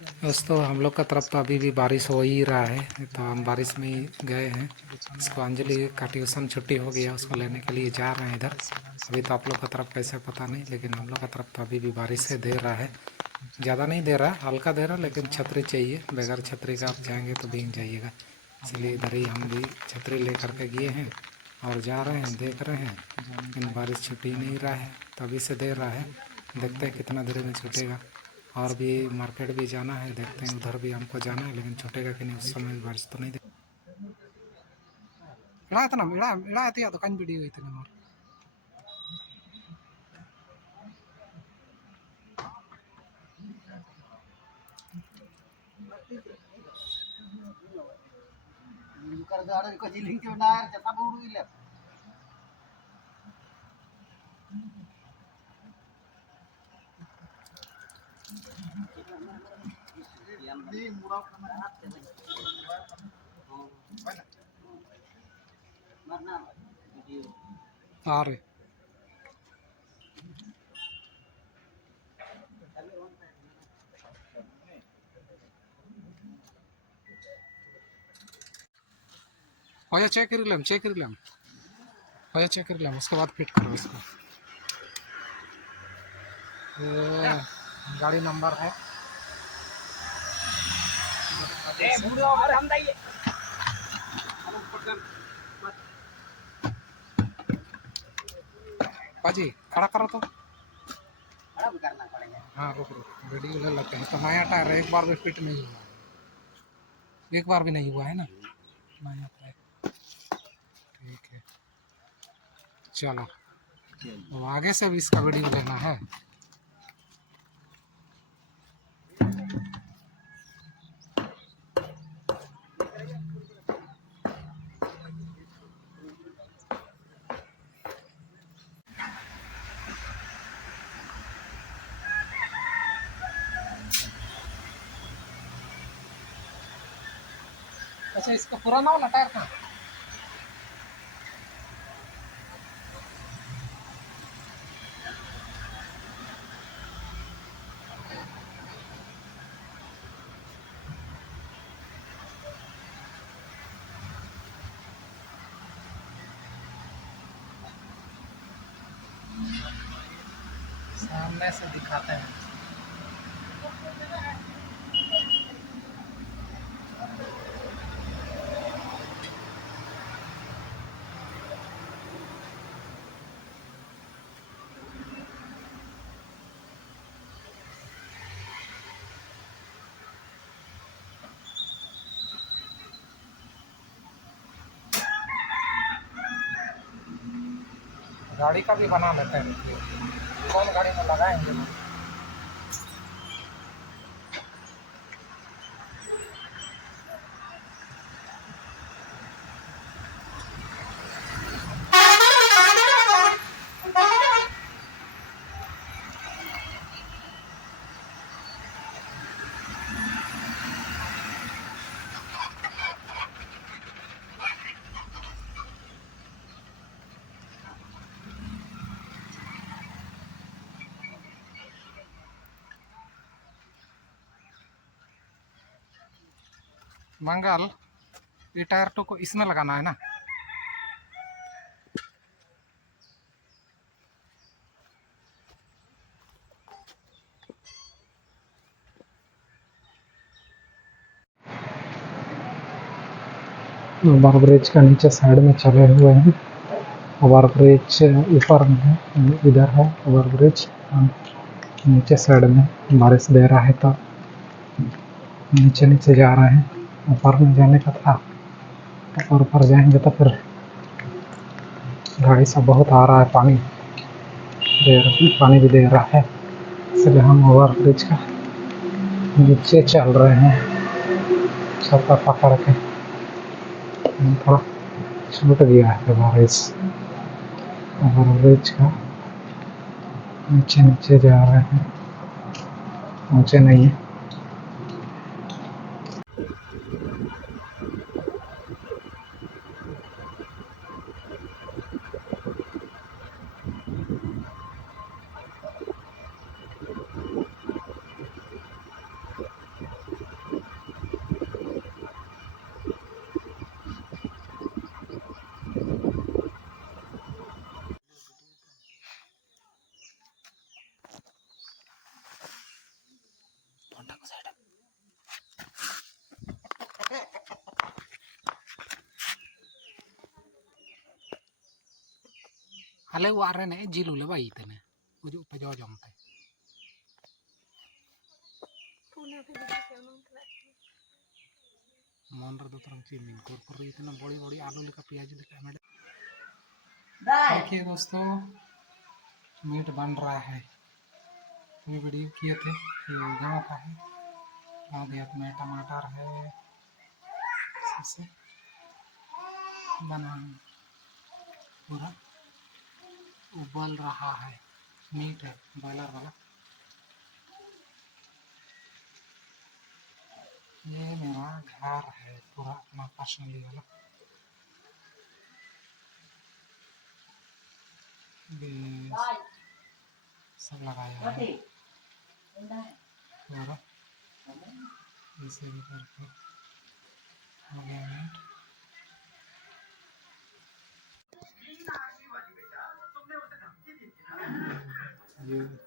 दोस्तों हम लोग का तरफ तो अभी भी बारिश हो ही रहा है, तो हम बारिश में ही गए हैं। इसको अंजलि का ट्यूशन छुट्टी हो गया, उसको लेने के लिए जा रहे हैं इधर। अभी तो आप लोग का तरफ कैसे पता नहीं, लेकिन हम लोग का तरफ तो अभी भी बारिश से दे रहा है। ज़्यादा नहीं दे रहा, हल्का दे रहा, लेकिन छतरी चाहिए। बगैर छतरी का आप जाएंगे तो भीग जाइएगा, इसलिए इधर ही हम भी छतरी ले करके गए हैं और जा रहे हैं, देख रहे हैं। लेकिन बारिश छुट ही नहीं रहा है, तभी से दे रहा है। देखते हैं कितना देर में छूटेगा। और भी मार्केट भी जाना है, देखते हैं उधर भी हमको जाना है, लेकिन छूटेगा कि नहीं उस समय भी बारिश तो नहीं दे इड़ा था ना इड़ा इड़ा आती है दुकान वीडियो हुई थी ना। आ रहे हो चेक कर लें हो चेक कर लें, उसके बाद फिट करो इसको। ये गाड़ी नंबर है पाजी, खड़ा करो तो। हाँ रुक रुक, वीडियो ले लेते हैं। तो नया टायर है, एक बार भी फिट नहीं हुआ, एक बार भी नहीं हुआ है ना नया टायर। ठीक है, चलो अब आगे से भी इसका वीडियो लेना है। अच्छा, इसका पुराना वाला टायर था। सामने से दिखाते हैं। गाड़ी का भी बना लेते हैं, कौन गाड़ी में लगाएंगे। मंगल, ये टायर तो को इसमें लगाना है ना। ओवर ब्रिज का नीचे साइड में चले हुए हैं। ओवर ब्रिज ऊपर में है, इधर है ओवर ब्रिज। नीचे साइड में बारिश दे रहा है तो नीचे नीचे जा रहे हैं। ऊपर में जाने का था, ऊपर जाएंगे तो फिर गाड़ी सब बहुत आ रहा है, पानी भी दे रहा है, इसलिए हम ओवर ब्रिज का नीचे चल रहे हैं। छत पकड़ के थोड़ा छूट गया है बारिश, ओवर ब्रिज का नीचे नीचे जा रहे हैं, ऊँचे नहीं है। ale ware ne jilu le bai tene ujuk pe jo jom te मन रे दो तरंग चीनी कोरकोरी इतना बड़ी बड़ी आलू लेका प्याज लेका मैडम देखिए दोस्तों मीट बन रहा है ये वीडियो किए थे ये गाँव का है गाँव देहात में टमाटर है सबसे बना पूरा उबल रहा है मीट है बॉयलर वाला ये मेरा घर है पूरा अपना पर्सनली वाला सब लगाया है पूरा इसे भी करके हो गया मीट ये